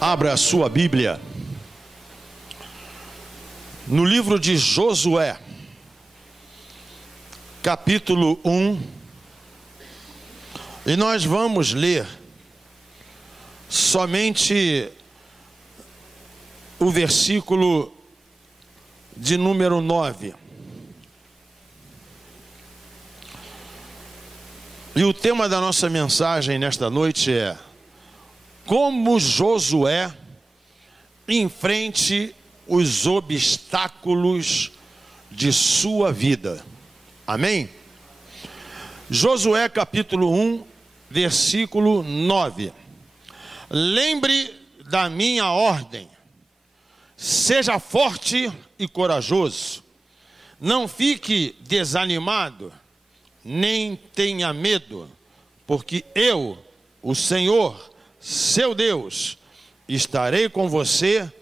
Abra a sua Bíblia no livro de Josué, capítulo 1, e nós vamos ler somente o versículo de número 9. E o tema da nossa mensagem nesta noite é: como Josué enfrente os obstáculos de sua vida. Amém? Josué capítulo 1, versículo 9. Lembre da minha ordem, seja forte e corajoso, não fique desanimado, nem tenha medo, porque eu, o Senhor, seu Deus, estarei com você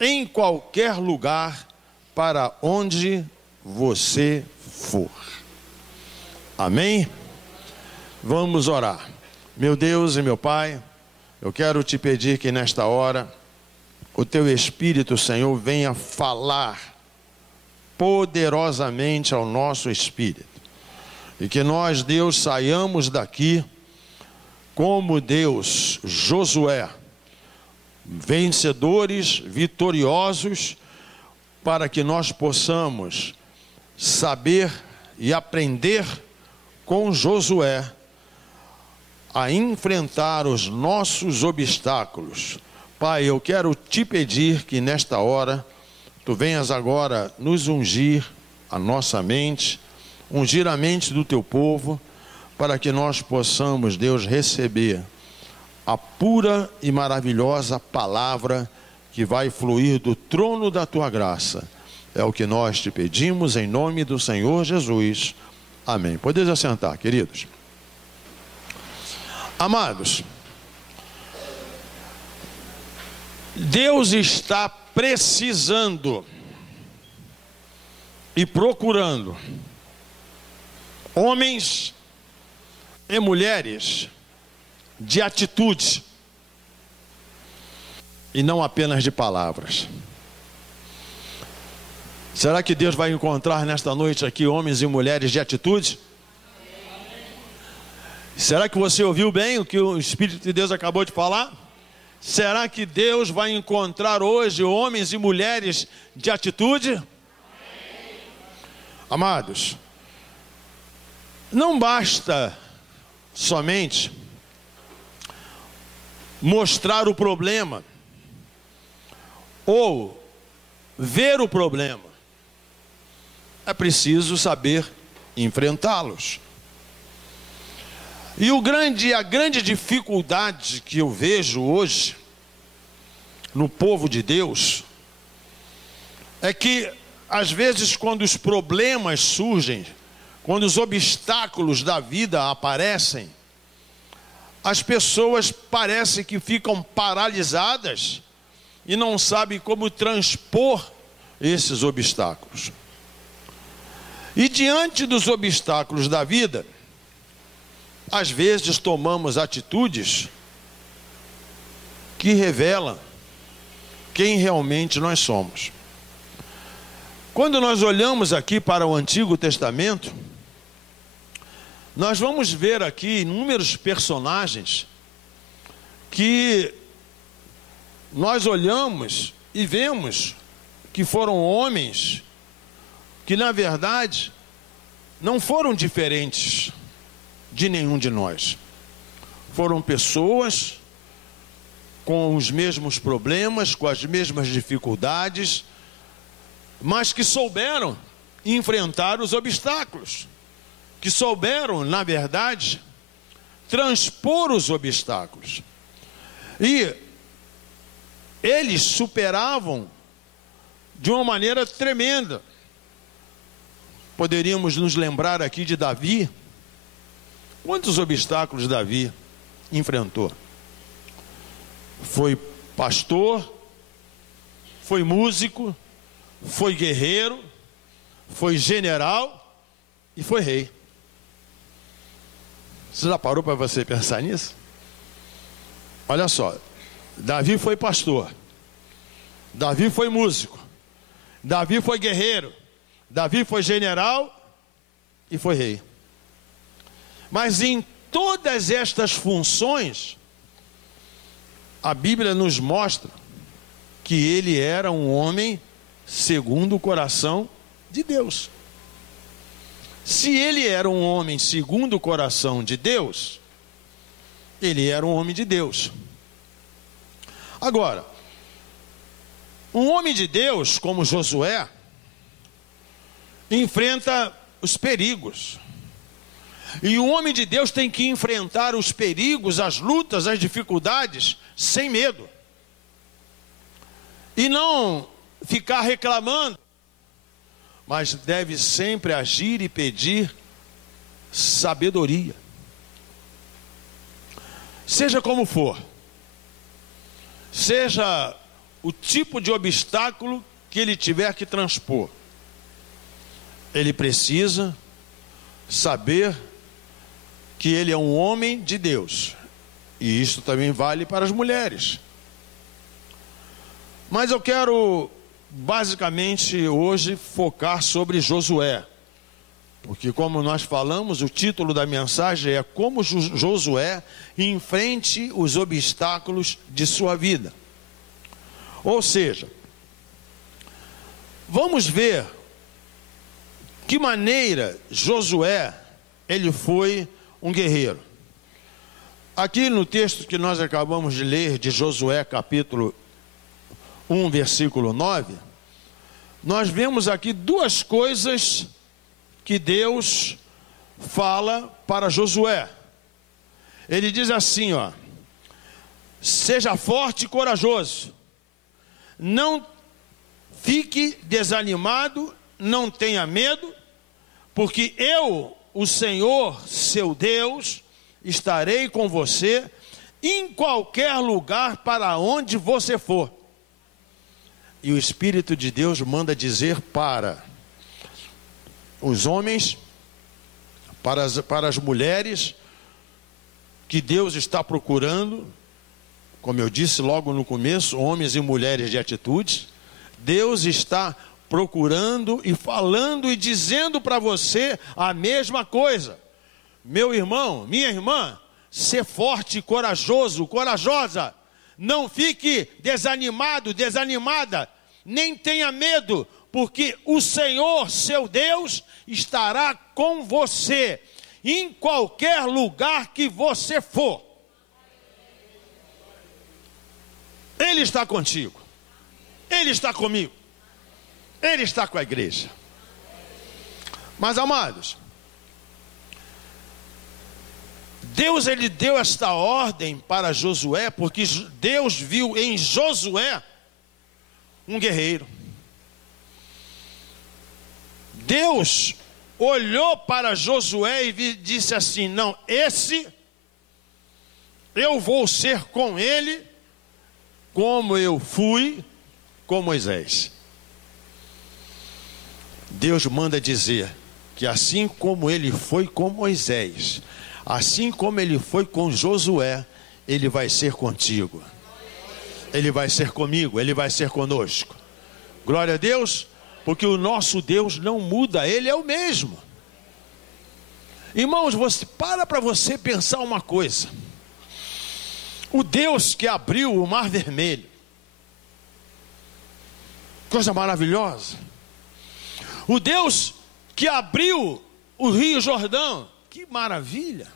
em qualquer lugar para onde você for. Amém? Vamos orar. Meu Deus e meu Pai, eu quero te pedir que nesta hora o teu Espírito, Senhor, venha falar poderosamente ao nosso espírito, e que nós, Deus, saiamos daqui como Deus, Josué, vencedores, vitoriosos, para que nós possamos saber e aprender com Josué a enfrentar os nossos obstáculos. Pai, eu quero te pedir que nesta hora tu venhas agora nos ungir a nossa mente, ungir a mente do teu povo, para que nós possamos, Deus, receber a pura e maravilhosa palavra que vai fluir do trono da tua graça. É o que nós te pedimos em nome do Senhor Jesus. Amém. Podeis assentar, queridos. Amados, Deus está precisando e procurando homens e mulheres de atitude e não apenas de palavras. Será que Deus vai encontrar nesta noite aqui homens e mulheres de atitude? Será que você ouviu bem o que o Espírito de Deus acabou de falar? Será que Deus vai encontrar hoje homens e mulheres de atitude? Amados, não basta somente mostrar o problema ou ver o problema. É preciso saber enfrentá-los. E a grande dificuldade que eu vejo hoje no povo de Deus é que, às vezes, quando os problemas surgem, quando os obstáculos da vida aparecem, as pessoas parecem que ficam paralisadas e não sabem como transpor esses obstáculos. E diante dos obstáculos da vida, às vezes tomamos atitudes que revelam quem realmente nós somos. Quando nós olhamos aqui para o Antigo Testamento, nós vamos ver aqui inúmeros personagens que nós olhamos e vemos que foram homens que, na verdade, não foram diferentes de nenhum de nós. Foram pessoas com os mesmos problemas, com as mesmas dificuldades, mas que souberam enfrentar os obstáculos, que souberam, na verdade, transpor os obstáculos. E eles superavam de uma maneira tremenda. Poderíamos nos lembrar aqui de Davi. Quantos obstáculos Davi enfrentou? Foi pastor, foi músico, foi guerreiro, foi general e foi rei. Você já parou para você pensar nisso? Olha só, Davi foi pastor, Davi foi músico, Davi foi guerreiro, Davi foi general e foi rei. Mas em todas estas funções, a Bíblia nos mostra que ele era um homem segundo o coração de Deus. Se ele era um homem segundo o coração de Deus, ele era um homem de Deus. Agora, um homem de Deus como Josué enfrenta os perigos. E o homem de Deus tem que enfrentar os perigos, as lutas, as dificuldades sem medo. E não ficar reclamando, mas deve sempre agir e pedir sabedoria. Seja como for, seja o tipo de obstáculo que ele tiver que transpor, ele precisa saber que ele é um homem de Deus. E isso também vale para as mulheres. Mas eu quero basicamente hoje focar sobre Josué, porque como nós falamos, o título da mensagem é como Josué enfrente os obstáculos de sua vida. Ou seja, vamos ver que maneira Josué ele foi um guerreiro. Aqui no texto que nós acabamos de ler de Josué capítulo 1, versículo 9, nós vemos aqui duas coisas que Deus fala para Josué. Ele diz assim, ó: seja forte e corajoso, não fique desanimado, não tenha medo, porque eu, o Senhor, seu Deus, estarei com você em qualquer lugar para onde você for. E o Espírito de Deus manda dizer para os homens, para as mulheres, que Deus está procurando, como eu disse logo no começo, homens e mulheres de atitudes. Deus está procurando e falando e dizendo para você a mesma coisa. Meu irmão, minha irmã, ser forte, corajoso, corajosa. Não fique desanimado, desanimada, nem tenha medo, porque o Senhor, seu Deus, estará com você em qualquer lugar que você for. Ele está contigo, Ele está comigo, Ele está com a igreja. Mas amados, Deus ele deu esta ordem para Josué, porque Deus viu em Josué um guerreiro. Deus olhou para Josué e disse assim: não, esse eu vou ser com ele como eu fui com Moisés. Deus manda dizer que assim como ele foi com Moisés, assim como ele foi com Josué, ele vai ser contigo. Ele vai ser comigo, ele vai ser conosco. Glória a Deus, porque o nosso Deus não muda, ele é o mesmo. Irmãos, para você pensar uma coisa. O Deus que abriu o Mar Vermelho, coisa maravilhosa. O Deus que abriu o Rio Jordão, que maravilha.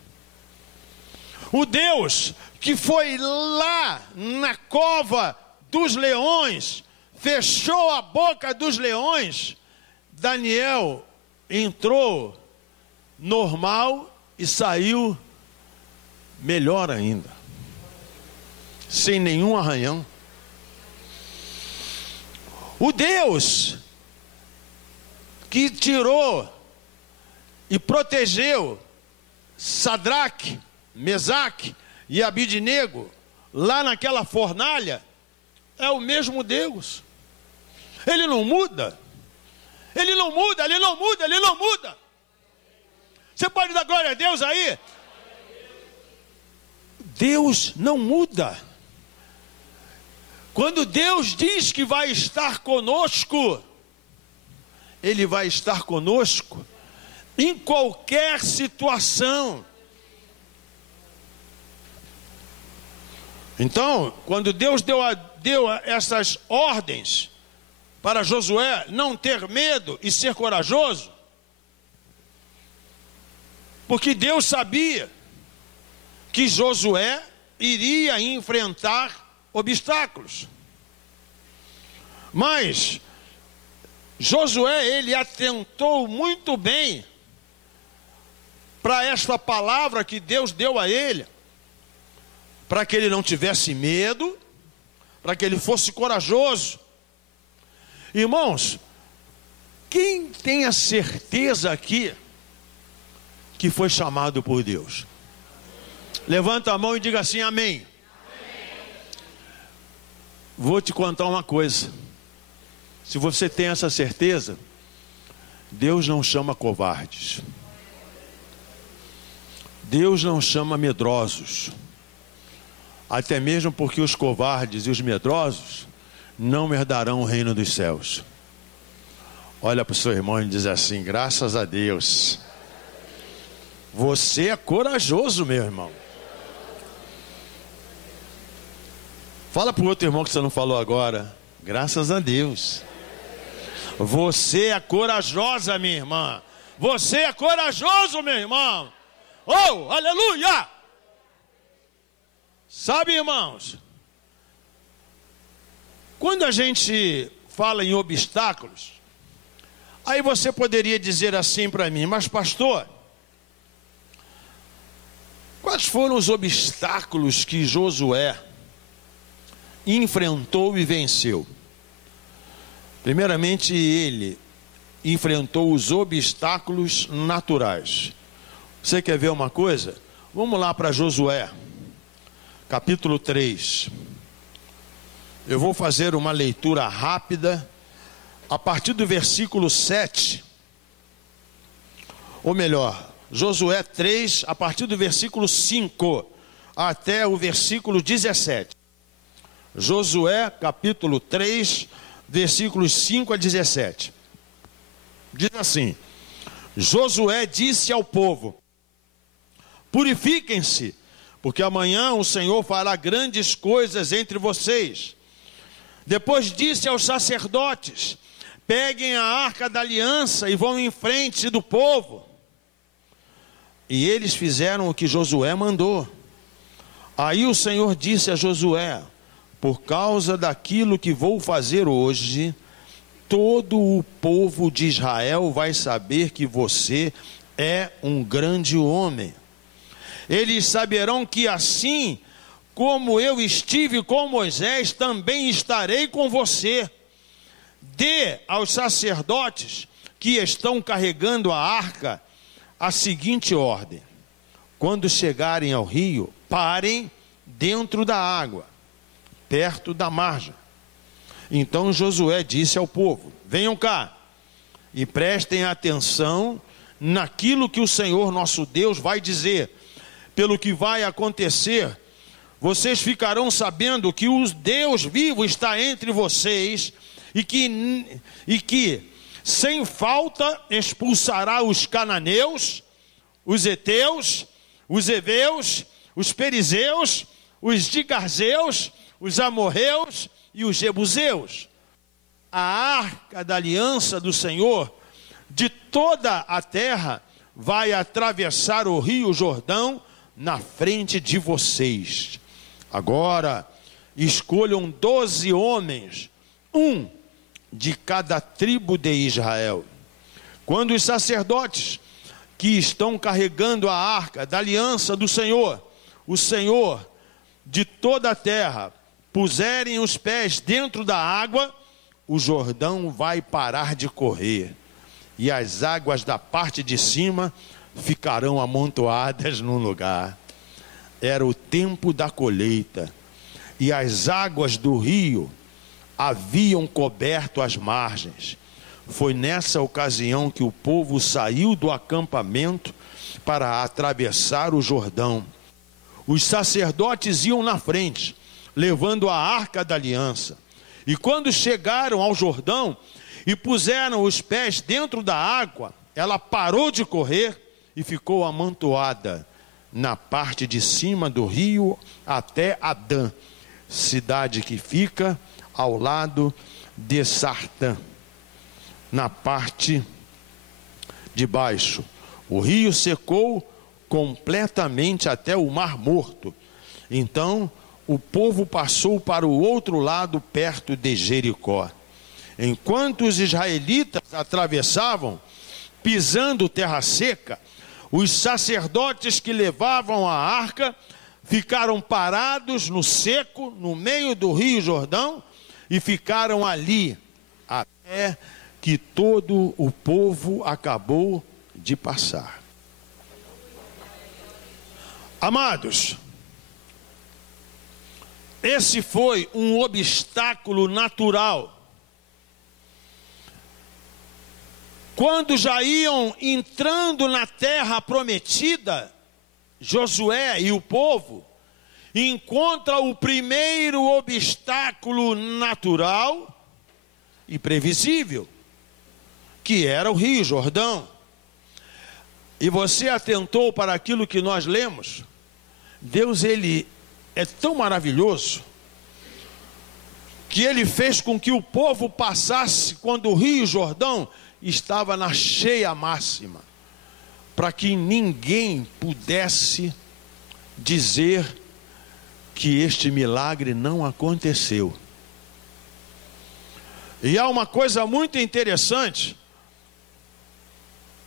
O Deus que foi lá na cova dos leões, fechou a boca dos leões. Daniel entrou normal e saiu melhor ainda, sem nenhum arranhão. O Deus que tirou e protegeu Sadraque, Mesaque e Abidnego lá naquela fornalha, é o mesmo Deus. Ele não muda. Ele não muda, ele não muda, ele não muda. Você pode dar glória a Deus aí? Deus não muda. Quando Deus diz que vai estar conosco, Ele vai estar conosco em qualquer situação. Então, quando Deus deu essas ordens para Josué não ter medo e ser corajoso, porque Deus sabia que Josué iria enfrentar obstáculos. Mas Josué, ele atentou muito bem para esta palavra que Deus deu a ele, para que ele não tivesse medo, para que ele fosse corajoso. Irmãos, quem tem a certeza aqui que foi chamado por Deus? Levanta a mão e diga assim, amém. Vou te contar uma coisa. Se você tem essa certeza, Deus não chama covardes. Deus não chama medrosos. Até mesmo porque os covardes e os medrosos não herdarão o reino dos céus. Olha para o seu irmão e diz assim, graças a Deus. Você é corajoso, meu irmão. Fala para o outro irmão que você não falou agora. Graças a Deus. Você é corajosa, minha irmã. Você é corajoso, meu irmão. Oh, aleluia! Sabe, irmãos, quando a gente fala em obstáculos, aí você poderia dizer assim para mim, mas pastor, quais foram os obstáculos que Josué enfrentou e venceu? Primeiramente, ele enfrentou os obstáculos naturais. Você quer ver uma coisa? Vamos lá para Josué, capítulo 3. Eu vou fazer uma leitura rápida, a partir do versículo 7. Ou melhor, Josué 3, a partir do versículo 5 até o versículo 17. Josué, capítulo 3, versículos 5 a 17. Diz assim: Josué disse ao povo: purifiquem-se, porque amanhã o Senhor fará grandes coisas entre vocês. Depois disse aos sacerdotes: peguem a arca da aliança e vão em frente do povo. E eles fizeram o que Josué mandou. Aí o Senhor disse a Josué: por causa daquilo que vou fazer hoje, todo o povo de Israel vai saber que você é um grande homem. Eles saberão que assim como eu estive com Moisés, também estarei com você. Dê aos sacerdotes que estão carregando a arca a seguinte ordem: quando chegarem ao rio, parem dentro da água, perto da margem. Então Josué disse ao povo: venham cá e prestem atenção naquilo que o Senhor nosso Deus vai dizer. Pelo que vai acontecer, vocês ficarão sabendo que o Deus vivo está entre vocês e que sem falta expulsará os cananeus, os heteus, os heveus, os perizeus, os gigarzeus, os amorreus e os jebuseus. A arca da aliança do Senhor de toda a terra vai atravessar o rio Jordão na frente de vocês. Agora escolham 12 homens, um de cada tribo de Israel. Quando os sacerdotes que estão carregando a arca da aliança do Senhor, o Senhor de toda a terra, puserem os pés dentro da água, o Jordão vai parar de correr, e as águas da parte de cima ficarão amontoadas num lugar. Era o tempo da colheita, e as águas do rio haviam coberto as margens. Foi nessa ocasião que o povo saiu do acampamento para atravessar o Jordão. Os sacerdotes iam na frente, levando a arca da aliança. E quando chegaram ao Jordão e puseram os pés dentro da água, ela parou de correr e ficou amontoada na parte de cima do rio até Adã, cidade que fica ao lado de Sartã, na parte de baixo. O rio secou completamente até o Mar Morto. Então o povo passou para o outro lado, perto de Jericó. Enquanto os israelitas atravessavam, pisando terra seca, os sacerdotes que levavam a arca ficaram parados no seco, no meio do rio Jordão, e ficaram ali até que todo o povo acabou de passar. Amados, esse foi um obstáculo natural. Quando já iam entrando na terra prometida, Josué e o povo encontram o primeiro obstáculo natural e previsível, que era o Rio Jordão. E você atentou para aquilo que nós lemos? Deus, ele é tão maravilhoso que ele fez com que o povo passasse quando o Rio Jordão estava na cheia máxima, para que ninguém pudesse dizer que este milagre não aconteceu. E há uma coisa muito interessante: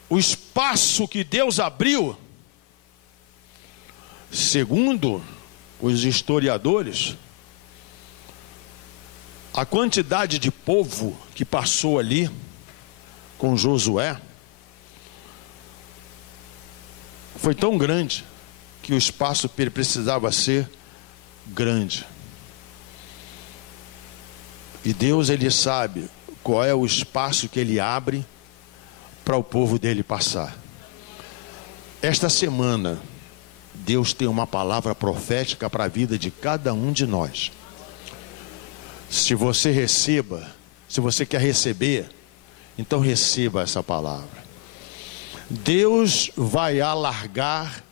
o espaço que Deus abriu, segundo os historiadores, a quantidade de povo que passou ali com Josué foi tão grande que o espaço precisava ser grande. E Deus, ele sabe qual é o espaço que ele abre para o povo dele passar. Esta semana, Deus tem uma palavra profética para a vida de cada um de nós. Se você quer receber, então receba essa palavra. Deus vai alargar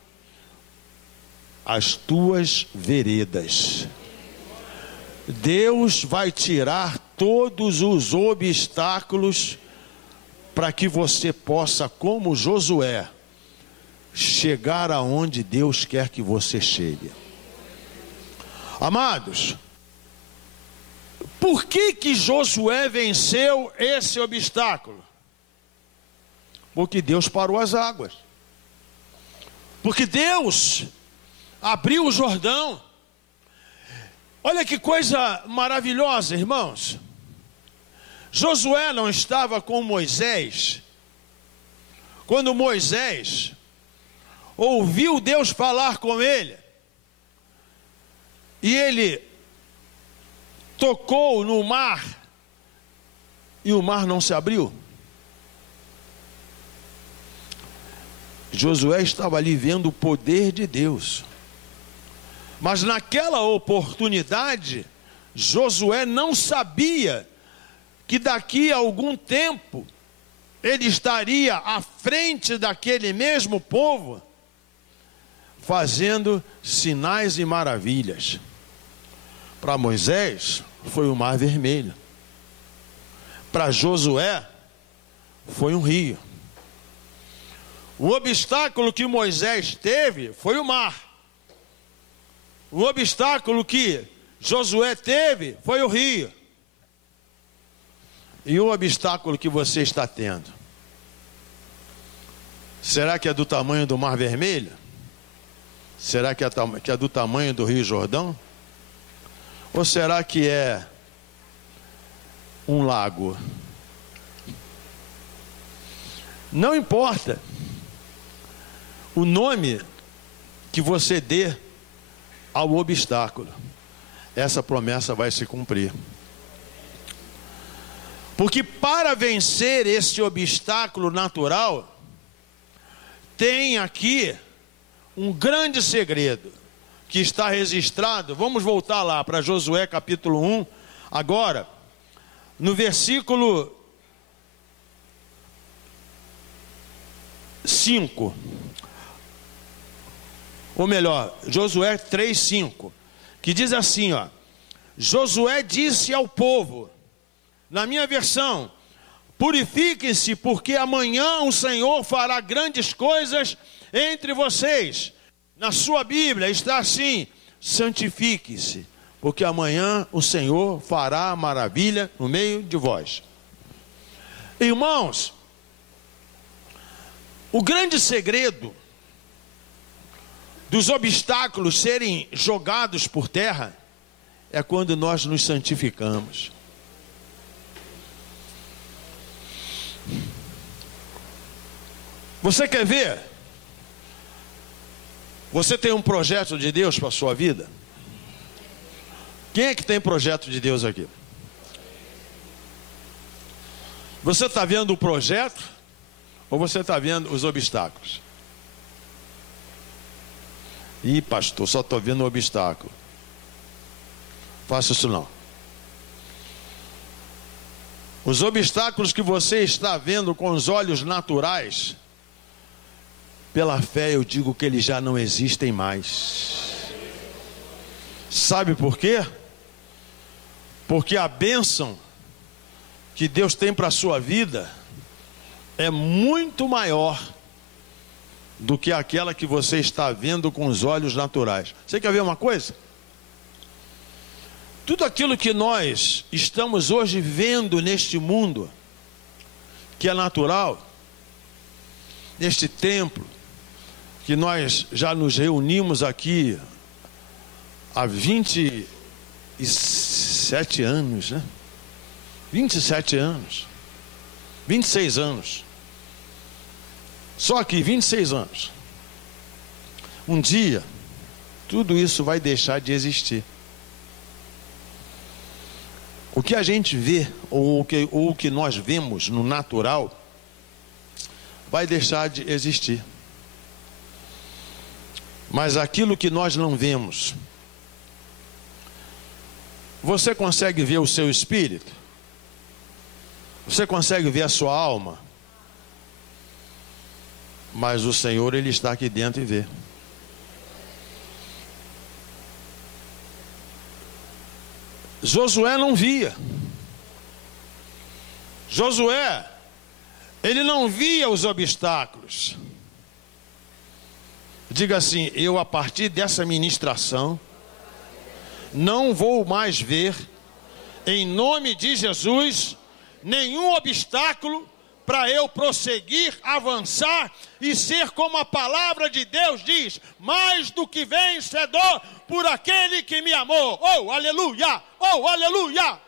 as tuas veredas. Deus vai tirar todos os obstáculos para que você possa, como Josué, chegar aonde Deus quer que você chegue. Amados, por que Josué venceu esse obstáculo? Porque Deus parou as águas. Porque Deus abriu o Jordão. Olha que coisa maravilhosa, irmãos. Josué não estava com Moisés quando Moisés ouviu Deus falar com ele, e ele tocou no mar e o mar não se abriu. Josué estava ali vendo o poder de Deus, mas naquela oportunidade Josué não sabia que daqui a algum tempo ele estaria à frente daquele mesmo povo, fazendo sinais e maravilhas. Para Moisés foi o Mar Vermelho, para Josué foi um rio. O obstáculo que Moisés teve foi o mar. O obstáculo que Josué teve foi o rio. E o obstáculo que você está tendo? Será que é do tamanho do Mar Vermelho? Será que é do tamanho do Rio Jordão? Ou será que é um lago? Não importa o nome que você dê ao obstáculo, essa promessa vai se cumprir. Porque para vencer esse obstáculo natural, tem aqui um grande segredo que está registrado. Vamos voltar lá para Josué capítulo 1, agora, no versículo 5. Ou melhor, Josué 3:5, que diz assim, ó: Josué disse ao povo, na minha versão, purifiquem-se, porque amanhã o Senhor fará grandes coisas entre vocês. Na sua Bíblia está assim: santifique-se, porque amanhã o Senhor fará maravilha no meio de vós. Irmãos, o grande segredo dos obstáculos serem jogados por terra é quando nós nos santificamos. Você quer ver? Você tem um projeto de Deus para a sua vida? Quem é que tem projeto de Deus aqui? Você está vendo o projeto ou você está vendo os obstáculos? Ih, pastor, só estou vendo o obstáculo. Faça isso não. Os obstáculos que você está vendo com os olhos naturais, pela fé eu digo que eles já não existem mais. Sabe por quê? Porque a bênção que Deus tem para a sua vida é muito maior do que aquela que você está vendo com os olhos naturais. Você quer ver uma coisa? Tudo aquilo que nós estamos hoje vendo neste mundo, que é natural, neste templo, que nós já nos reunimos aqui há 27 anos, né? 27 anos, 26 anos, só aqui 26 anos. Um dia, tudo isso vai deixar de existir. O que a gente vê, ou o que nós vemos no natural, vai deixar de existir. Mas aquilo que nós não vemos, você consegue ver o seu espírito? Você consegue ver a sua alma? Mas o Senhor, Ele está aqui dentro e vê. Josué não via. Josué, ele não via os obstáculos. Diga assim: eu, a partir dessa ministração, não vou mais ver, em nome de Jesus, nenhum obstáculo para eu prosseguir, avançar e ser como a palavra de Deus diz: mais do que vencedor por aquele que me amou. Oh, aleluia! Oh, aleluia!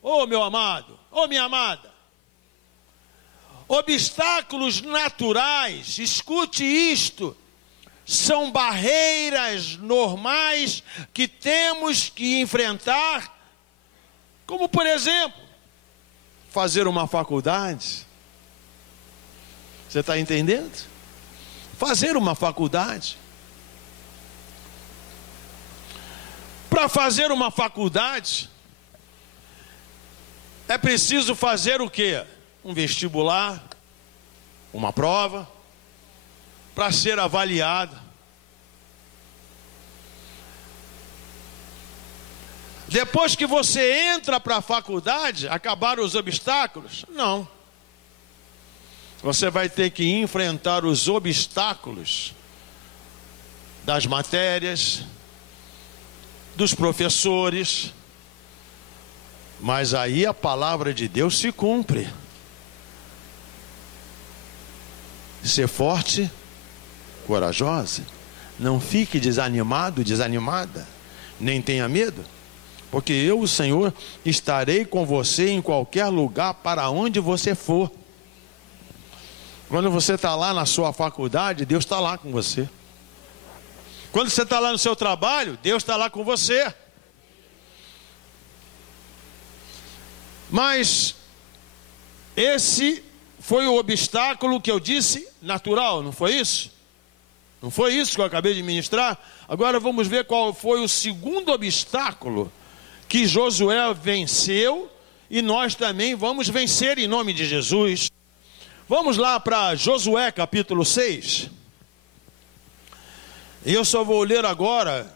Oh, meu amado, oh, minha amada, obstáculos naturais, escute isto, são barreiras normais que temos que enfrentar, como por exemplo, fazer uma faculdade. Você está entendendo? Fazer uma faculdade. Para fazer uma faculdade, é preciso fazer o quê? Um vestibular, uma prova, para ser avaliado. Depois que você entra para a faculdade, acabaram os obstáculos? Não. Você vai ter que enfrentar os obstáculos das matérias, dos professores, mas aí a palavra de Deus se cumpre. Ser forte, corajosa, não fique desanimado, desanimada, nem tenha medo, porque eu, o Senhor, estarei com você em qualquer lugar para onde você for. Quando você está lá na sua faculdade, Deus está lá com você. Quando você está lá no seu trabalho, Deus está lá com você. Mas esse foi o obstáculo que eu disse natural, não foi isso? Não foi isso que eu acabei de ministrar? Agora vamos ver qual foi o segundo obstáculo que Josué venceu e nós também vamos vencer em nome de Jesus. Vamos lá para Josué capítulo 6. E eu só vou ler agora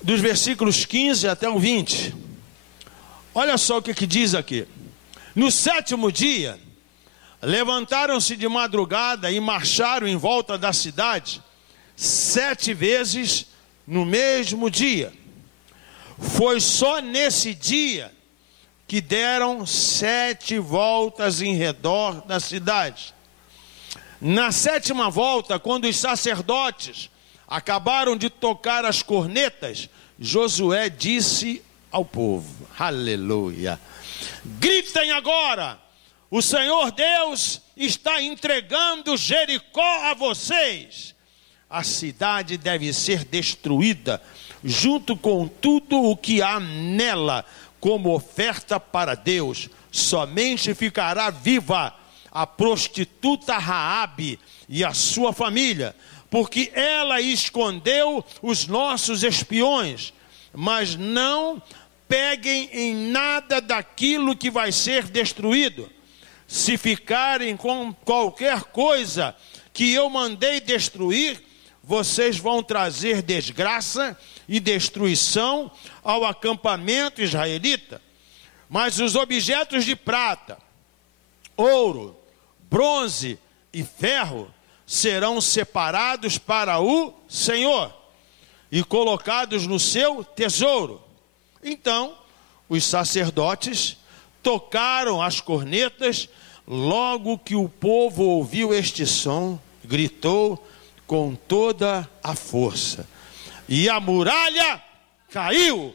dos versículos 15 até o 20. Olha só o que diz aqui. No 7º dia, levantaram-se de madrugada e marcharam em volta da cidade 7 vezes no mesmo dia. Foi só nesse dia que deram 7 voltas em redor da cidade. Na 7ª volta, quando os sacerdotes acabaram de tocar as cornetas, Josué disse ao povo, aleluia, gritem agora, o Senhor Deus está entregando Jericó a vocês. A cidade deve ser destruída, junto com tudo o que há nela, como oferta para Deus. Somente ficará viva a prostituta Raabe e a sua família, porque ela escondeu os nossos espiões. Mas não peguem em nada daquilo que vai ser destruído. Se ficarem com qualquer coisa que eu mandei destruir, vocês vão trazer desgraça e destruição ao acampamento israelita. Mas os objetos de prata, ouro, bronze e ferro serão separados para o Senhor e colocados no seu tesouro. Então, os sacerdotes tocaram as cornetas. Logo que o povo ouviu este som, gritou com toda a força, e a muralha caiu.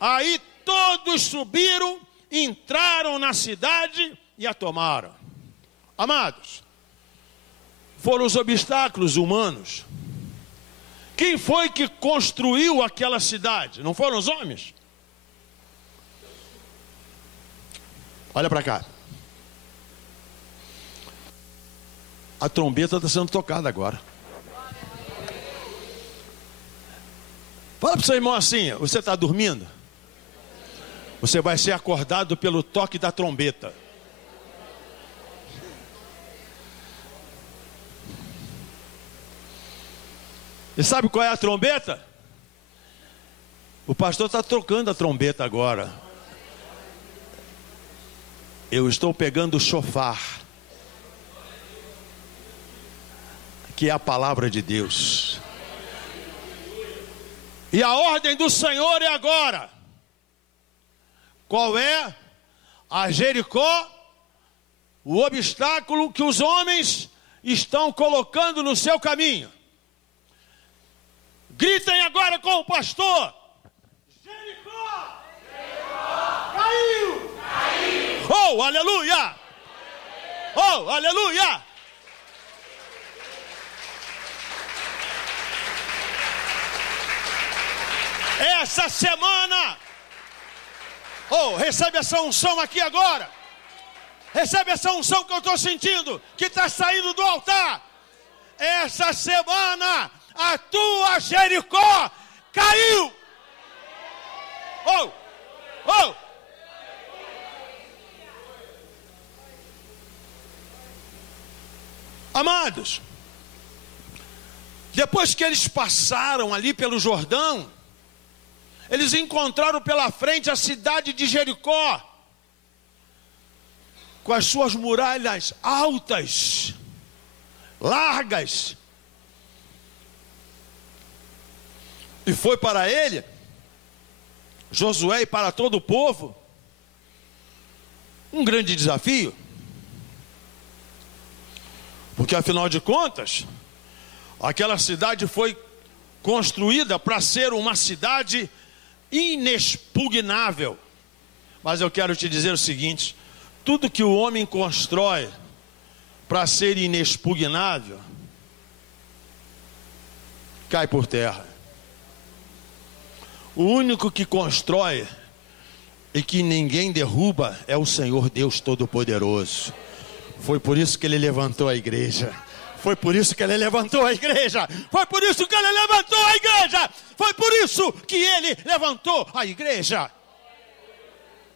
Aí todos subiram, entraram na cidade e a tomaram. Amados, foram os obstáculos humanos. Quem foi que construiu aquela cidade? Não foram os homens? Olha para cá. A trombeta está sendo tocada agora. Fala para o seu irmão assim, você está dormindo? Você vai ser acordado pelo toque da trombeta. E sabe qual é a trombeta? O pastor está trocando a trombeta agora. Eu estou pegando o shofar, que é a palavra de Deus. E a ordem do Senhor é agora. Qual é? A Jericó, o obstáculo que os homens estão colocando no seu caminho. Gritem agora com o pastor. Jericó! Jericó! Caiu! Caiu! Oh, aleluia! Oh, aleluia! Essa semana, oh, recebe essa unção aqui agora. Recebe essa unção que eu estou sentindo, que está saindo do altar. Essa semana, a tua Jericó caiu. Oh, oh. Amados, depois que eles passaram ali pelo Jordão, eles encontraram pela frente a cidade de Jericó, com as suas muralhas altas, largas. E foi para ele, Josué, e para todo o povo, um grande desafio. Porque afinal de contas, aquela cidade foi construída para ser uma cidade inexpugnável. Mas eu quero te dizer o seguinte: tudo que o homem constrói para ser inexpugnável cai por terra. O único que constrói e que ninguém derruba é o Senhor Deus Todo-Poderoso. Foi por isso que ele levantou a igreja. Foi por isso que ele levantou a igreja. Foi por isso que ele levantou a igreja. Foi por isso que ele levantou a igreja.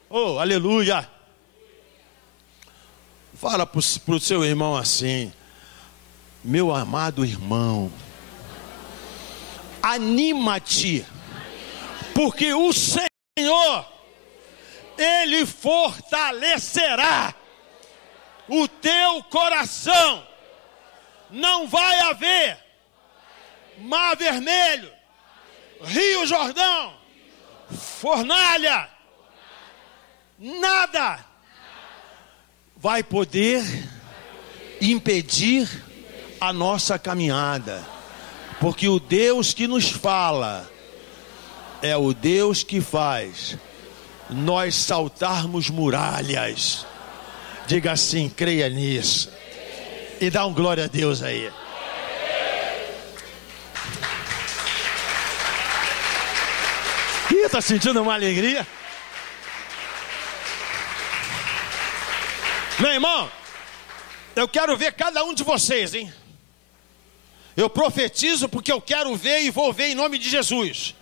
Oh, aleluia. Fala para o seu irmão assim: meu amado irmão, anima-te, porque o Senhor, Ele fortalecerá o teu coração. Não vai haver Mar Vermelho, Rio Jordão, fornalha, nada vai poder impedir a nossa caminhada, porque o Deus que nos fala é o Deus que faz nós saltarmos muralhas. Diga assim, creia nisso e dá um glória a Deus aí. Ih, está sentindo uma alegria? Meu irmão, eu quero ver cada um de vocês, hein? Eu profetizo porque eu quero ver e vou ver em nome de Jesus.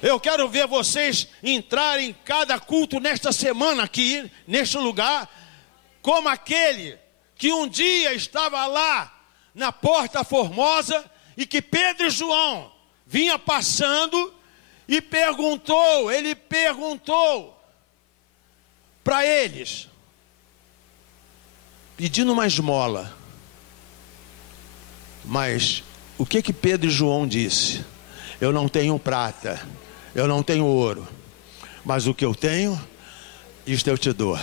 Eu quero ver vocês entrarem em cada culto nesta semana aqui, neste lugar, como aquele que um dia estava lá na Porta Formosa e que Pedro e João vinha passando e ele perguntou para eles, pedindo uma esmola. Mas o que Pedro e João disse? Eu não tenho prata, eu não tenho ouro, mas o que eu tenho, isto eu te dou.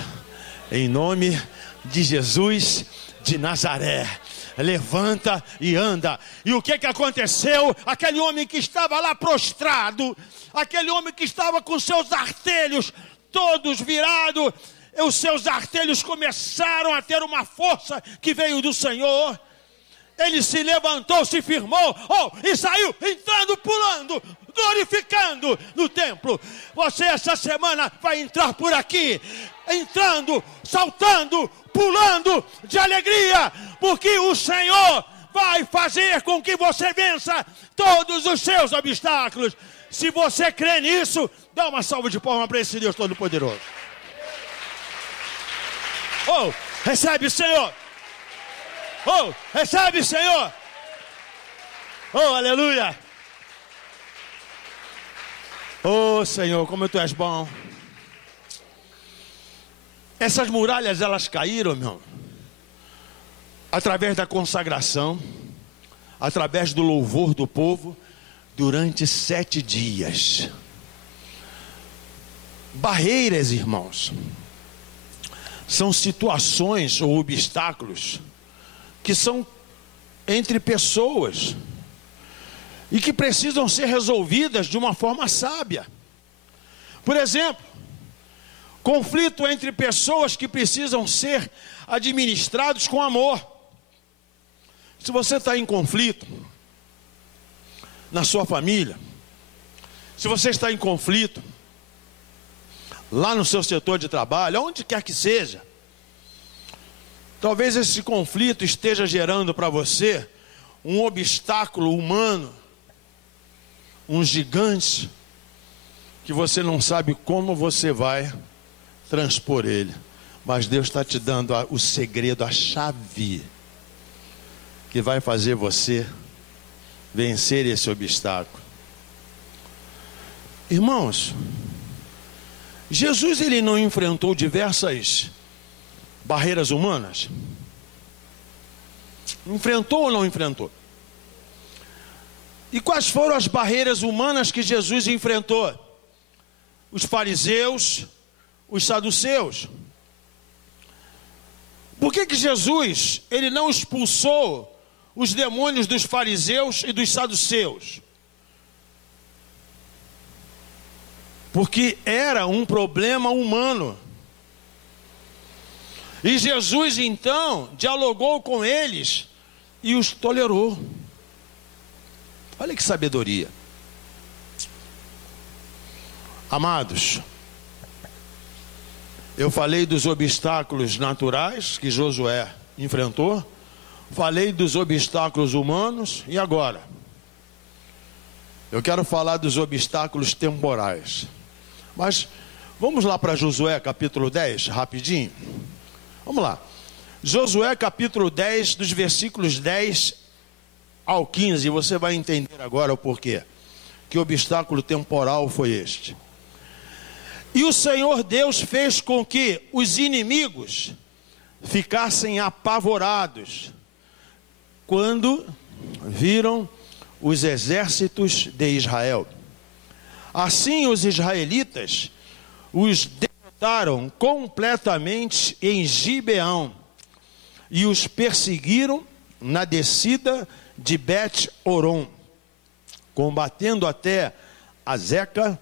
Em nome de Jesus de Nazaré, levanta e anda. E o que aconteceu? Aquele homem que estava lá prostrado, aquele homem que estava com seus artelhos todos virados, os seus artelhos começaram a ter uma força que veio do Senhor. Ele se levantou, se firmou, e saiu entrando, pulando, glorificando no templo. Você essa semana vai entrar por aqui, entrando, saltando, pulando de alegria, porque o Senhor vai fazer com que você vença todos os seus obstáculos. Se você crê nisso, dá uma salva de palmas para esse Deus Todo-Poderoso. Oh, recebe, Senhor. Oh, recebe, Senhor. Oh, aleluia. Oh, Senhor, como tu és bom. Essas muralhas, elas caíram, meu, através da consagração, através do louvor do povo, durante 7 dias. Barreiras, irmãos, são situações ou obstáculos que são entre pessoas e que precisam ser resolvidas de uma forma sábia. Por exemplo, conflito entre pessoas que precisam ser administrados com amor. Se você está em conflito na sua família, se você está em conflito lá no seu setor de trabalho, onde quer que seja, talvez esse conflito esteja gerando para você um obstáculo humano, um gigante, que você não sabe como você vai transpor ele. Mas Deus está te dando o segredo, a chave, que vai fazer você vencer esse obstáculo. Irmãos, Jesus, ele não enfrentou diversas barreiras humanas? Enfrentou ou não enfrentou? E quais foram as barreiras humanas que Jesus enfrentou? Os fariseus, os saduceus. Por que Jesus, ele não expulsou os demônios dos fariseus e dos saduceus? Porque era um problema humano. E Jesus então dialogou com eles e os tolerou. Olha que sabedoria. Amados, eu falei dos obstáculos naturais que Josué enfrentou, falei dos obstáculos humanos, e agora? Eu quero falar dos obstáculos temporais. Mas vamos lá para Josué capítulo 10, rapidinho. Vamos lá. Josué capítulo 10, dos versículos 10 ao 15, você vai entender agora o porquê. Que obstáculo temporal foi este? E o Senhor Deus fez com que os inimigos ficassem apavorados quando viram os exércitos de Israel. Assim os israelitas os derrotaram completamente em Gibeão e os perseguiram na descida de Bet-Horon, combatendo até Azeca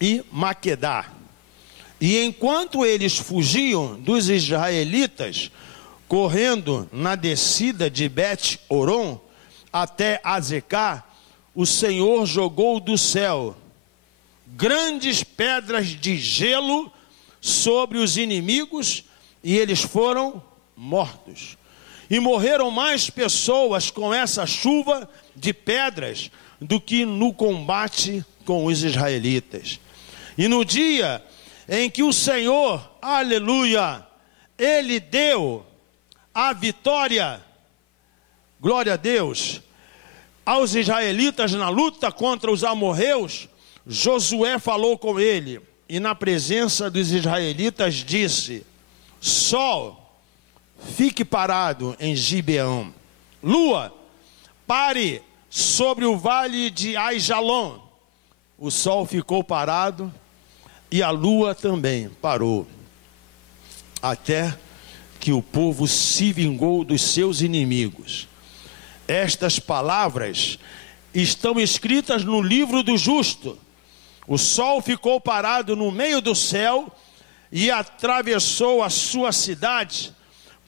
e Maquedá. E enquanto eles fugiam dos israelitas, correndo na descida de Bet-Horon até Azecá, o Senhor jogou do céu grandes pedras de gelo sobre os inimigos, e eles foram mortos. E morreram mais pessoas com essa chuva de pedras do que no combate com os israelitas. E no dia em que o Senhor, aleluia, Ele deu a vitória, glória a Deus, aos israelitas na luta contra os amorreus, Josué falou com ele, e na presença dos israelitas disse: Sol, fique parado em Gibeão. Lua, pare sobre o vale de Aijalon. O sol ficou parado e a lua também parou, até que o povo se vingou dos seus inimigos. Estas palavras estão escritas no livro do justo. O sol ficou parado no meio do céu e atravessou a sua cidade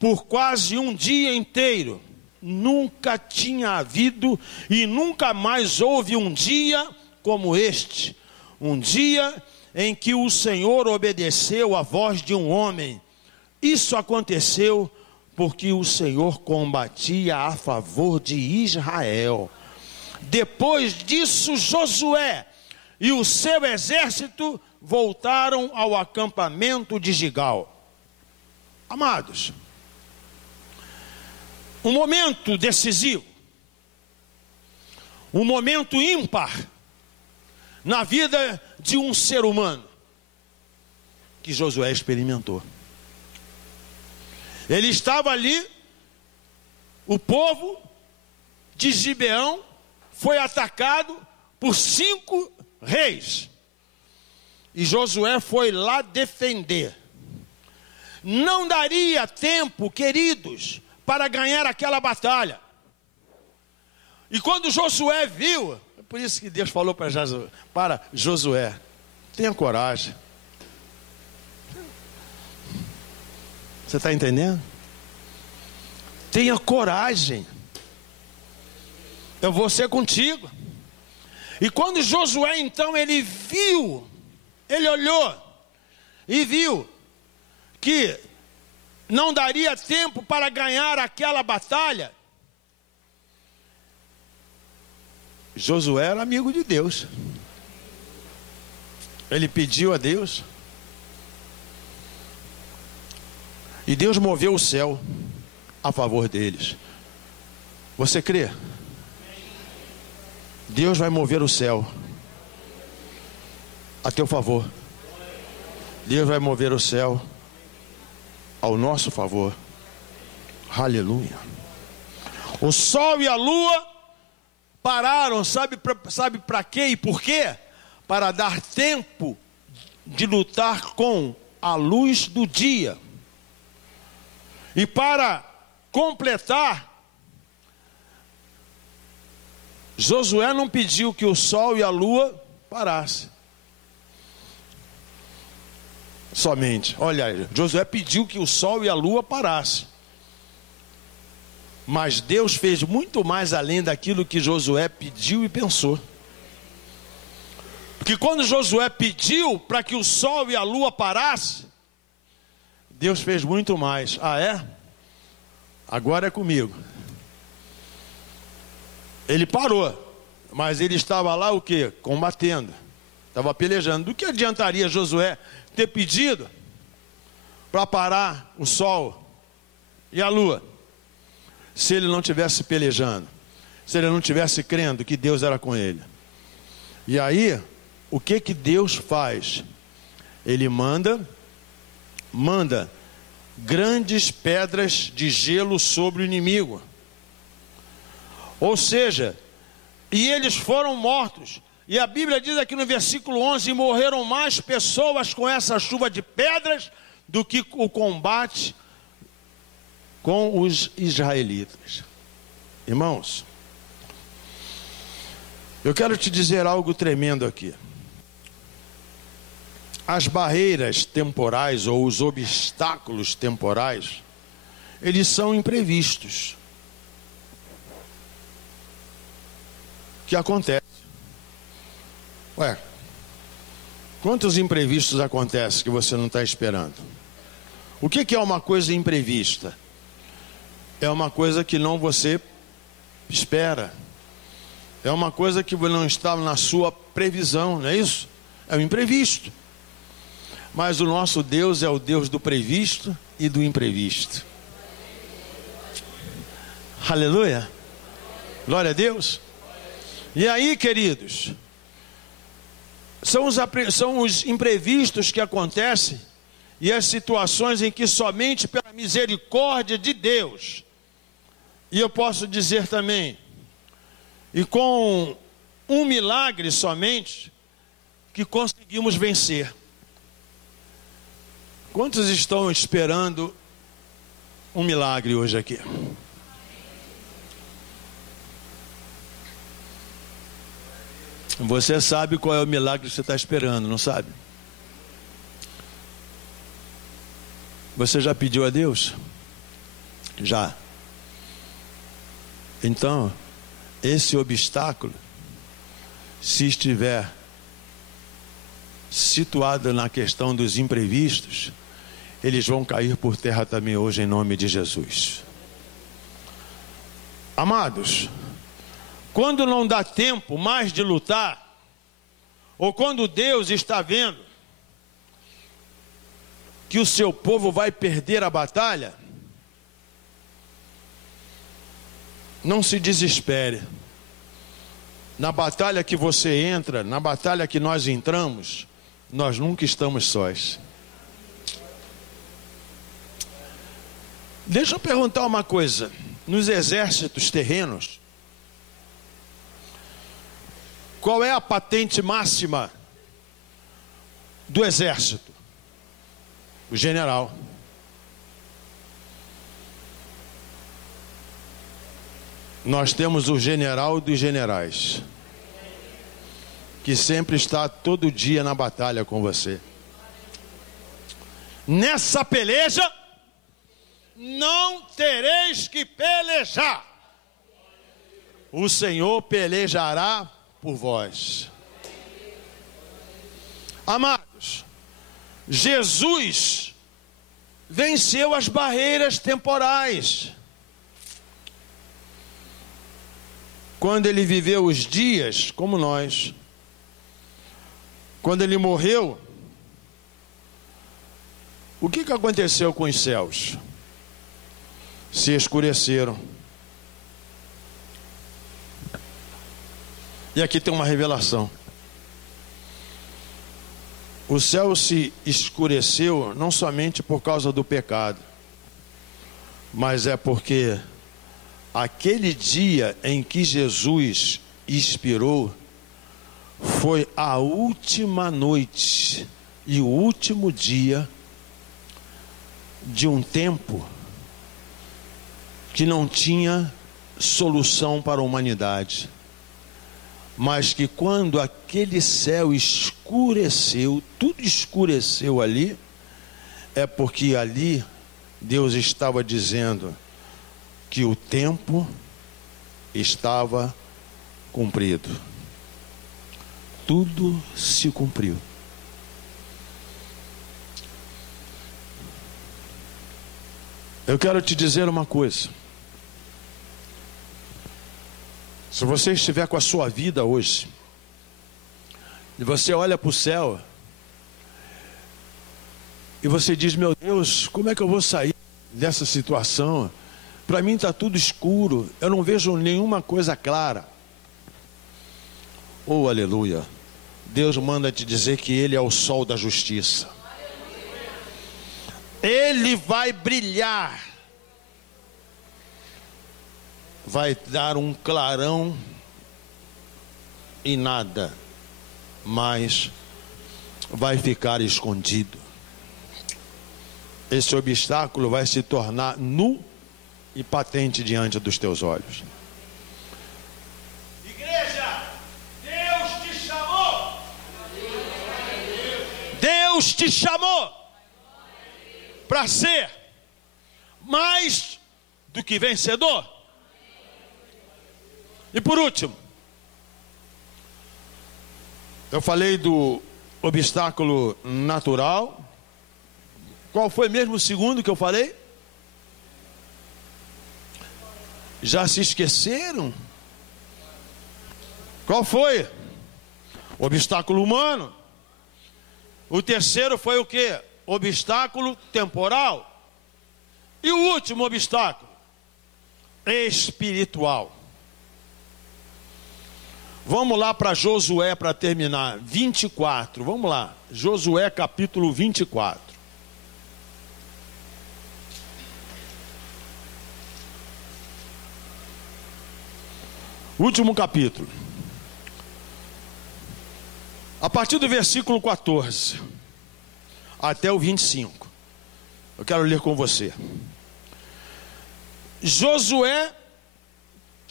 por quase um dia inteiro. Nunca tinha havido e nunca mais houve um dia como este. Um dia em que o Senhor obedeceu à voz de um homem. Isso aconteceu porque o Senhor combatia a favor de Israel. Depois disso, Josué e o seu exército voltaram ao acampamento de Gigal. Amados, um momento decisivo, um momento ímpar na vida de um ser humano que Josué experimentou. Ele estava ali, o povo de Gibeão foi atacado por 5 reis, e Josué foi lá defender. Não daria tempo, queridos, para ganhar aquela batalha. E quando Josué viu, é por isso que Deus falou para Josué: tenha coragem. Você está entendendo? Tenha coragem. Eu vou ser contigo. E quando Josué então ele olhou e viu que não daria tempo para ganhar aquela batalha, Josué era amigo de Deus. Ele pediu a Deus, e Deus moveu o céu a favor deles. Você crê? Deus vai mover o céu a teu favor. Deus vai mover o céu ao nosso favor. Aleluia. O sol e a lua pararam, sabe para quê e por quê? Para dar tempo de lutar com a luz do dia. E para completar, Josué não pediu que o sol e a lua parassem somente. Olha, Josué pediu que o sol e a lua parassem. Mas Deus fez muito mais além daquilo que Josué pediu e pensou. Porque quando Josué pediu para que o sol e a lua parassem, Deus fez muito mais. Ah, é? Agora é comigo. Ele parou, mas ele estava lá o quê? Combatendo, estava pelejando. Do que adiantaria Josué ter pedido para parar o sol e a lua, se ele não tivesse pelejando, se ele não tivesse crendo que Deus era com ele? E aí, o que Deus faz? Ele manda grandes pedras de gelo sobre o inimigo. Ou seja, e eles foram mortos. E a Bíblia diz aqui no versículo 11: morreram mais pessoas com essa chuva de pedras do que o combate com os israelitas. Irmãos, eu quero te dizer algo tremendo aqui. As barreiras temporais ou os obstáculos temporais, eles são imprevistos. Que acontece? Ué, quantos imprevistos acontecem que você não está esperando? O que é uma coisa imprevista? É uma coisa que não você espera. É uma coisa que não está na sua previsão, não é isso? É o imprevisto. Mas o nosso Deus é o Deus do previsto e do imprevisto. Aleluia. Glória a Deus. E aí, queridos, são os imprevistos que acontecem e as situações em que somente pela misericórdia de Deus, e eu posso dizer também, e com um milagre somente, que conseguimos vencer. Quantos estão esperando um milagre hoje aqui? Você sabe qual é o milagre que você está esperando, não sabe? Você já pediu a Deus? Já. Então, esse obstáculo, se estiver situado na questão dos imprevistos, eles vão cair por terra também hoje, em nome de Jesus. Amados, quando não dá tempo mais de lutar, ou quando Deus está vendo que o seu povo vai perder a batalha, não se desespere. Na batalha que você entra, na batalha que nós entramos, nós nunca estamos sós. Deixa eu perguntar uma coisa. Nos exércitos terrenos, qual é a patente máxima do exército? O general. Nós temos o general dos generais, que sempre está todo dia na batalha com você. Nessa peleja, não tereis que pelejar. O Senhor pelejará por vós. Amados, Jesus venceu as barreiras temporais. Quando ele viveu os dias como nós, quando ele morreu, o que aconteceu com os céus? Se escureceram. E aqui tem uma revelação. O céu se escureceu não somente por causa do pecado, mas é porque aquele dia em que Jesus expirou foi a última noite e o último dia de um tempo que não tinha solução para a humanidade, mas que quando aquele céu escureceu, tudo escureceu ali, é porque ali Deus estava dizendo que o tempo estava cumprido. Tudo se cumpriu. Eu quero te dizer uma coisa. Se você estiver com a sua vida hoje, e você olha para o céu, e você diz: meu Deus, como é que eu vou sair dessa situação? Para mim está tudo escuro, eu não vejo nenhuma coisa clara. Oh, aleluia! Deus manda te dizer que Ele é o sol da justiça. Ele vai brilhar, vai dar um clarão e nada mais vai ficar escondido. Esse obstáculo vai se tornar nu e patente diante dos teus olhos. Igreja, Deus te chamou. Deus te chamou para ser mais do que vencedor. E por último, eu falei do obstáculo natural. Qual foi mesmo o segundo que eu falei? Já se esqueceram? Qual foi? O obstáculo humano. O terceiro foi o quê? Obstáculo temporal. E o último obstáculo? Espiritual. Vamos lá para Josué para terminar. 24. Vamos lá. Josué capítulo 24. Último capítulo. A partir do versículo 14 até o 25. Eu quero ler com você. Josué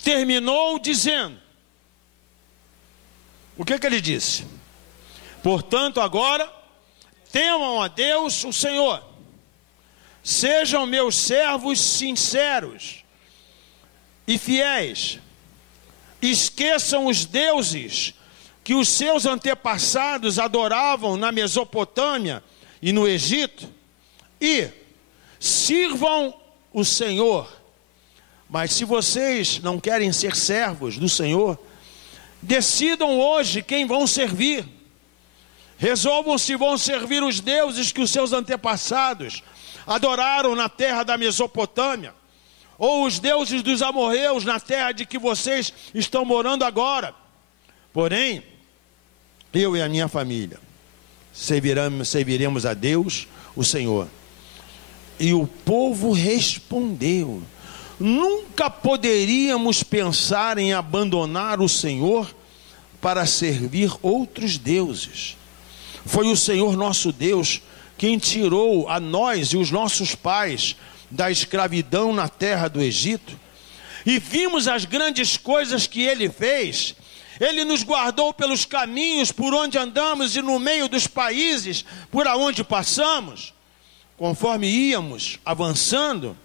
terminou dizendo: o que ele disse? Portanto, agora temam a Deus o Senhor, sejam meus servos sinceros e fiéis, esqueçam os deuses que os seus antepassados adoravam na Mesopotâmia e no Egito, e sirvam o Senhor. Mas se vocês não querem ser servos do Senhor, decidam hoje quem vão servir. Resolvam se vão servir os deuses que os seus antepassados adoraram na terra da Mesopotâmia, ou os deuses dos amorreus na terra de que vocês estão morando agora. Porém, eu e a minha família serviremos a Deus, o Senhor. E o povo respondeu: nunca poderíamos pensar em abandonar o Senhor para servir outros deuses. Foi o Senhor nosso Deus quem tirou a nós e os nossos pais da escravidão na terra do Egito, e vimos as grandes coisas que Ele fez. Ele nos guardou pelos caminhos por onde andamos e no meio dos países por onde passamos. Conforme íamos avançando,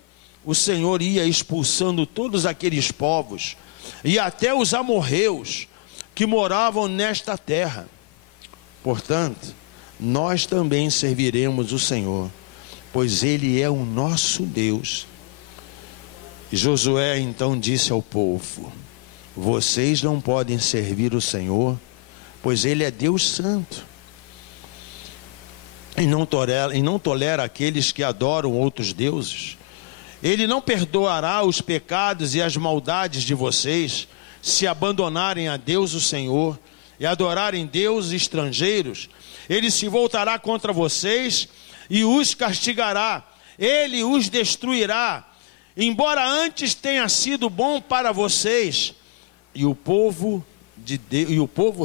o Senhor ia expulsando todos aqueles povos e até os amorreus que moravam nesta terra. Portanto, nós também serviremos o Senhor, pois Ele é o nosso Deus. E Josué então disse ao povo: vocês não podem servir o Senhor, pois Ele é Deus santo, e não tolera aqueles que adoram outros deuses. Ele não perdoará os pecados e as maldades de vocês, se abandonarem a Deus o Senhor e adorarem deuses estrangeiros. Ele se voltará contra vocês e os castigará. Ele os destruirá, embora antes tenha sido bom para vocês. E o povo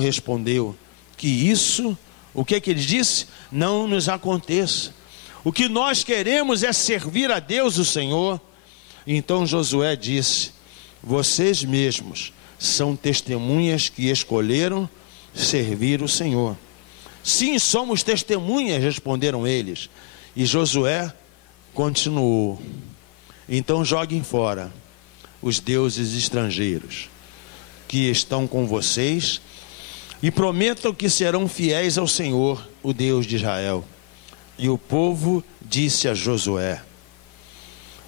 respondeu que isso, o que ele disse? Não nos aconteça. O que nós queremos é servir a Deus o Senhor. Então Josué disse: vocês mesmos são testemunhas que escolheram servir o Senhor. Sim, somos testemunhas, responderam eles. E Josué continuou: então joguem fora os deuses estrangeiros que estão com vocês e prometam que serão fiéis ao Senhor, o Deus de Israel. E o povo disse a Josué: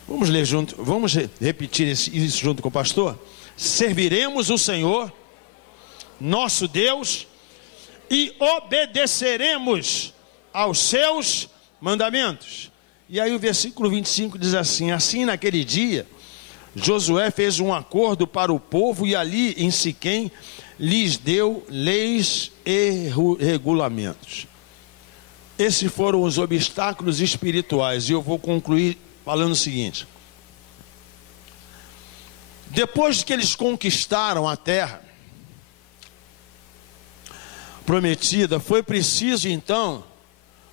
vamos ler junto, vamos repetir isso junto com o pastor? serviremos o Senhor, nosso Deus, e obedeceremos aos seus mandamentos. E aí o versículo 25 diz assim: assim naquele dia, Josué fez um acordo para o povo e ali em Siquém lhes deu leis e regulamentos. Esses foram os obstáculos espirituais, e eu vou concluir falando o seguinte: depois que eles conquistaram a terra prometida, foi preciso então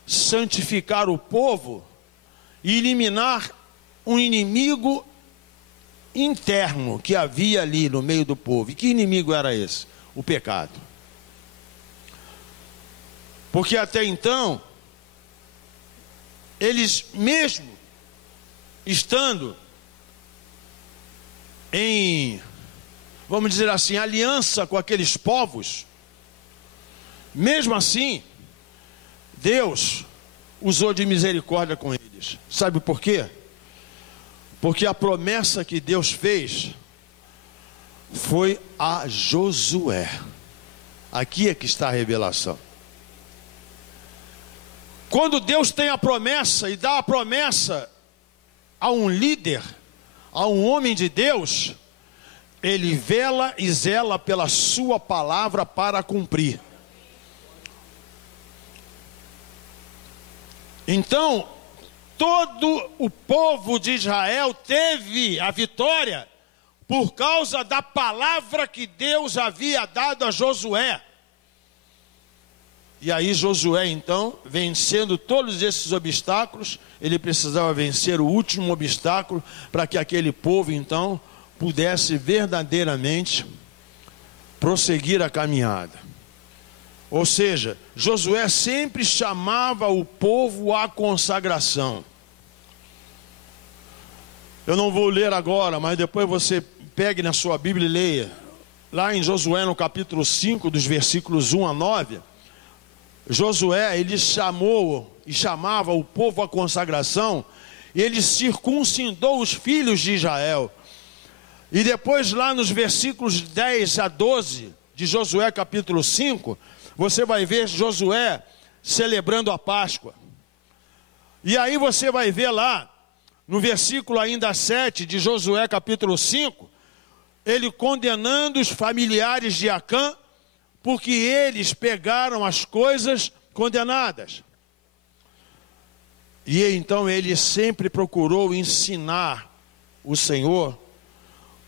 santificar o povo e eliminar um inimigo interno que havia ali no meio do povo. E que inimigo era esse? O pecado. Porque até então, eles mesmo estando em, vamos dizer assim, aliança com aqueles povos, mesmo assim, Deus usou de misericórdia com eles. Sabe por quê? Porque a promessa que Deus fez foi a Josué. Aqui é que está a revelação. Quando Deus tem a promessa e dá a promessa a um líder, a um homem de Deus, ele vela e zela pela sua palavra para cumprir. Então, todo o povo de Israel teve a vitória por causa da palavra que Deus havia dado a Josué. E aí Josué então, vencendo todos esses obstáculos, ele precisava vencer o último obstáculo para que aquele povo então pudesse verdadeiramente prosseguir a caminhada. Ou seja, Josué sempre chamava o povo à consagração. Eu não vou ler agora, mas depois você pegue na sua Bíblia e leia. Lá em Josué, no capítulo 5, dos versículos 1 a 9, Josué, ele chamou e chamava o povo à consagração, e ele circuncidou os filhos de Israel. E depois lá nos versículos 10 a 12 de Josué capítulo 5, você vai ver Josué celebrando a Páscoa. E aí você vai ver lá, no versículo ainda 7 de Josué capítulo 5, ele condenando os familiares de Acã, porque eles pegaram as coisas condenadas. E então ele sempre procurou ensinar o Senhor,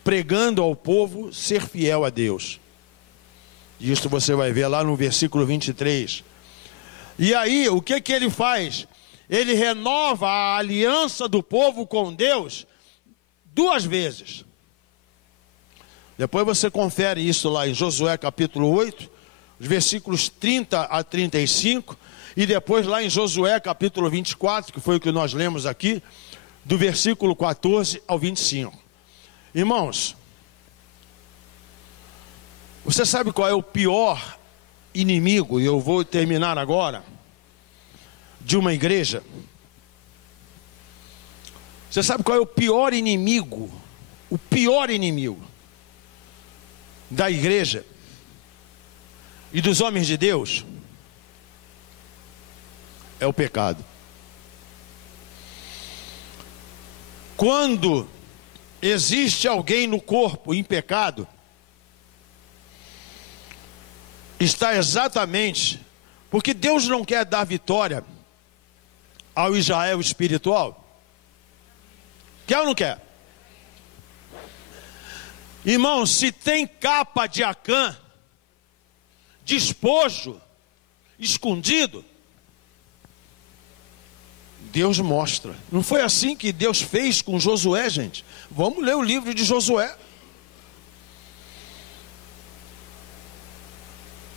pregando ao povo ser fiel a Deus. Isso você vai ver lá no versículo 23. E aí, o que ele faz? Ele renova a aliança do povo com Deus 2 vezes. Depois você confere isso lá em Josué capítulo 8, os versículos 30 a 35, e depois lá em Josué capítulo 24, que foi o que nós lemos aqui, do versículo 14 ao 25. Irmãos, você sabe qual é o pior inimigo, e eu vou terminar agora, de uma igreja? Você sabe qual é o pior inimigo? O pior inimigo da igreja e dos homens de Deus é o pecado. Quando existe alguém no corpo em pecado, está exatamente porque Deus não quer dar vitória ao Israel espiritual. Quer ou não quer? Irmão, se tem capa de Acã, despojo, escondido, Deus mostra. Não foi assim que Deus fez com Josué, gente? Vamos ler o livro de Josué.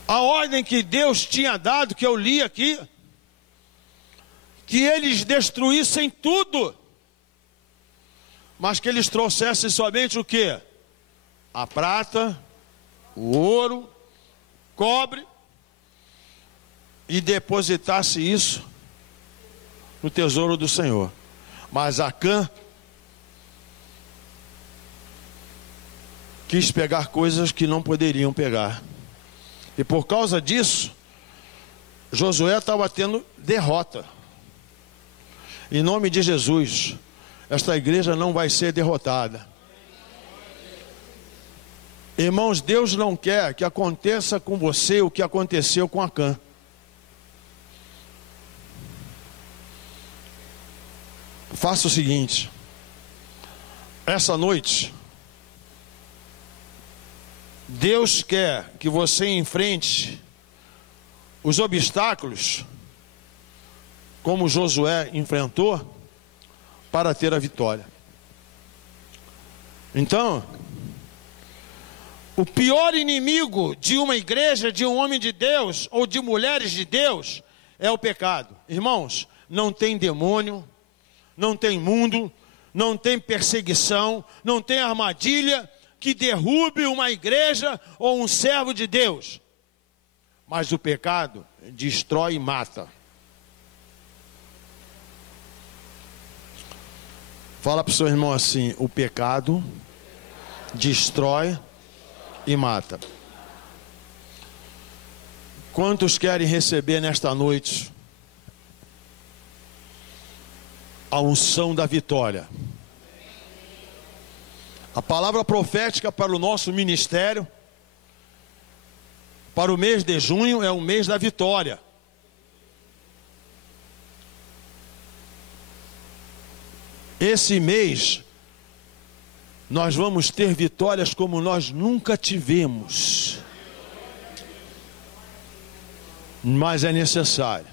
A ordem que Deus tinha dado, que eu li aqui, que eles destruíssem tudo, mas que eles trouxessem somente o quê? A prata, o ouro, cobre, e depositasse isso no tesouro do Senhor. Mas Acã quis pegar coisas que não poderiam pegar. E por causa disso, Josué estava tendo derrota. Em nome de Jesus, esta igreja não vai ser derrotada. Irmãos, Deus não quer que aconteça com você o que aconteceu com Acã. Faça o seguinte: essa noite, Deus quer que você enfrente os obstáculos, como Josué enfrentou, para ter a vitória. Então, o pior inimigo de uma igreja, de um homem de Deus ou de mulheres de Deus é o pecado. Irmãos, não tem demônio, não tem mundo, não tem perseguição, não tem armadilha que derrube uma igreja ou um servo de Deus. Mas o pecado destrói e mata. Fala para o seu irmão assim: o pecado destrói e mata. Quantos querem receber nesta noite a unção da vitória? A palavra profética para o nosso ministério, para o mês de junho, é o mês da vitória. Esse mês, nós vamos ter vitórias como nós nunca tivemos. Mas é necessário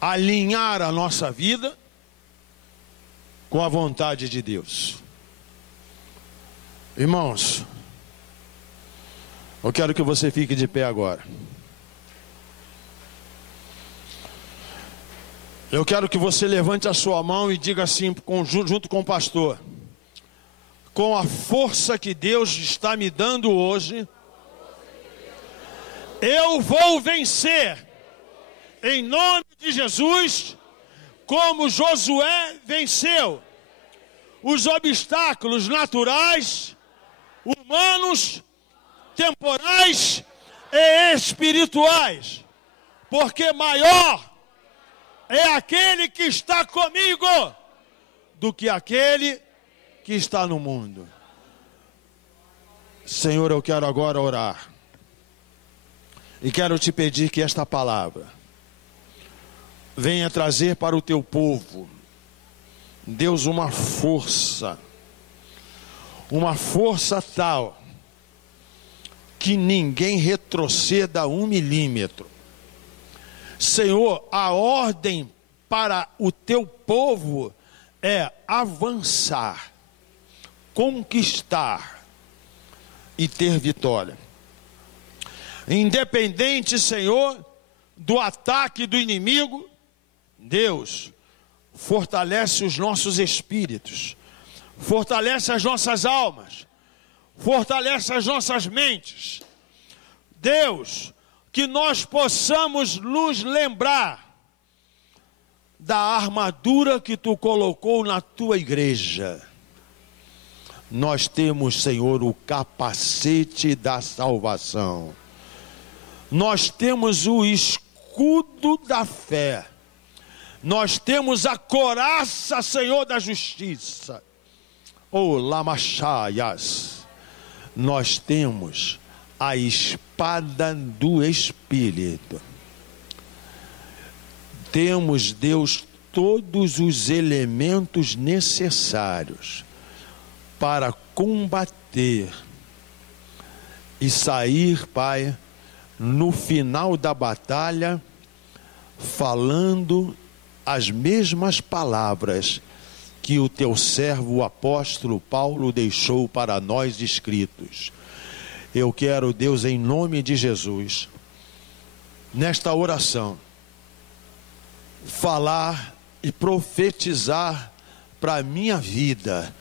alinhar a nossa vida com a vontade de Deus. Irmãos, eu quero que você fique de pé agora. Eu quero que você levante a sua mão e diga assim, junto com o pastor: com a força que Deus está me dando hoje, eu vou vencer, em nome de Jesus, como Josué venceu os obstáculos naturais, humanos, temporais e espirituais, porque maior é aquele que está comigo do que aquele que está no mundo. Senhor, eu quero agora orar e quero te pedir que esta palavra venha trazer para o teu povo, Deus, uma força tal que ninguém retroceda 1 milímetro. Senhor, a ordem para o teu povo é avançar, conquistar e ter vitória. Independente, Senhor, do ataque do inimigo, Deus fortalece os nossos espíritos, fortalece as nossas almas, fortalece as nossas mentes. Deus, que nós possamos nos lembrar da armadura que tu colocou na tua igreja. Nós temos, Senhor, o capacete da salvação. Nós temos o escudo da fé. Nós temos a coraça, Senhor, da justiça. Oh, lamachaias. Nós temos a espada do Espírito. Temos, Deus, todos os elementos necessários para combater e sair, Pai, no final da batalha, falando as mesmas palavras que o teu servo, o apóstolo Paulo, deixou para nós escritos. Eu quero, Deus, em nome de Jesus, nesta oração, falar e profetizar para a minha vida,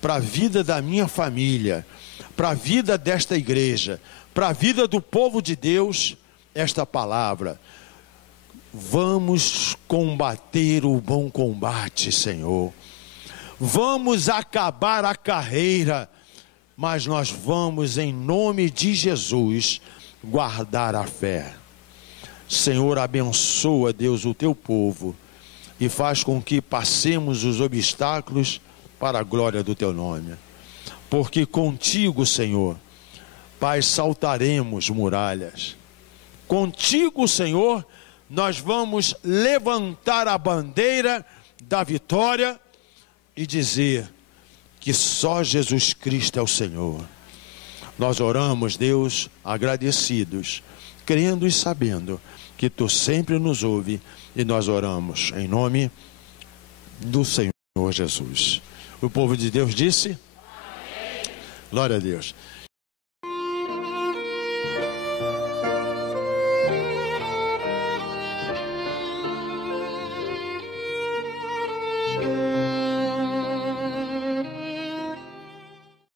para a vida da minha família, para a vida desta igreja, para a vida do povo de Deus, esta palavra: vamos combater o bom combate, Senhor. Vamos acabar a carreira, mas nós vamos, em nome de Jesus, guardar a fé. Senhor, abençoa, Deus, o teu povo e faz com que passemos os obstáculos para a glória do teu nome. Porque contigo, Senhor, Pai, saltaremos muralhas. Contigo, Senhor, nós vamos levantar a bandeira da vitória e dizer que só Jesus Cristo é o Senhor. Nós oramos, Deus, agradecidos, crendo e sabendo que Tu sempre nos ouve, e nós oramos em nome do Senhor Jesus. O povo de Deus disse: amém. Glória a Deus.